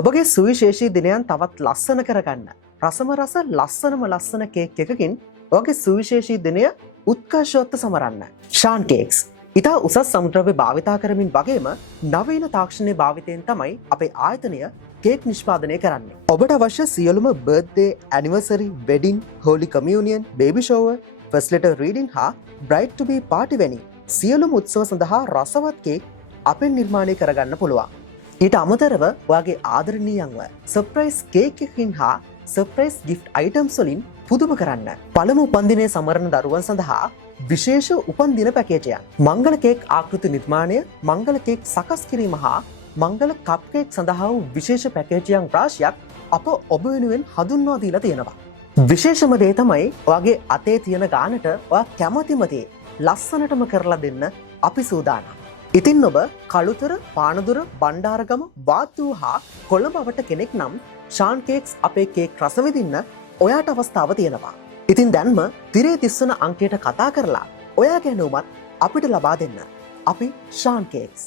ඔබගේ සුවිශේෂී දිනයන් තවත් ලස්සන කරගන්න රසම රස ලස්සනම ලස්සන කේක් එකකින් ඔබගේ සුවිශේෂී දිනය උත්කර්ෂවත් සමරන්න. ෂාන් කේක්ස් ඉතා උසස් සමුද්‍රව්‍ය භාවිතා කරමින් වගේම නවීන තාක්ෂණයේ භාවිතයෙන් තමයි අපේ ආයතනය කේක් නිෂ්පාදනය කරන්නේ. ඔබට අවශ්‍ය සියලුම birthday, anniversary, wedding, holy communion, baby shower, first letter reading හා බ්‍රයිඩ් ටු බී පාර්ටි වැනි සියලුම උත්සව සඳහා රසවත් කේක් අපෙන් නිර්මාණය කරගන්න පුළුවන්. ඊට අමතරව ඔයාගේ ආදරණීයන්ව සර්ප්‍රයිස් කේක් එකකින් හා සර්ප්‍රයිස් ගිෆ්ට් අයිටම්ස් වලින් පුදුම කරන්න. පළමු උපන්දිනය සමරන දරුවන් සඳහා විශේෂ උපන්දින පැකේජයක්. මංගල කේක් ආකෘති නිර්මාණය, මංගල කේක් සකස් කිරීම හා මංගල කප් කේක් සඳහා වූ විශේෂ පැකේජයන් රාශියක් අප ඔබ වෙනුවෙන් හඳුන්වා දීලා තියෙනවා. විශේෂම දේ තමයි ඔයාගේ අතේ තියෙන ගානට ඔයා කැමතිම දේ ලස්සනටම කරලා දෙන්න අපි සූදානම්. ඉතින් ඔබ කළුතර, පානදුර, බණ්ඩාරගම, වාතු හා කොළඹ වට කෙනෙක් නම් ෂාන් කේක්ස් අපේ කේක් රස විඳින්න ඔයාට අවස්ථාව තියෙනවා. ඉතින් දැන්ම තිරේ 30 වන අංකයට කතා කරලා ඔයා ගැන උමත් අපිට ලබා දෙන්න. අපි ෂාන් කේක්ස්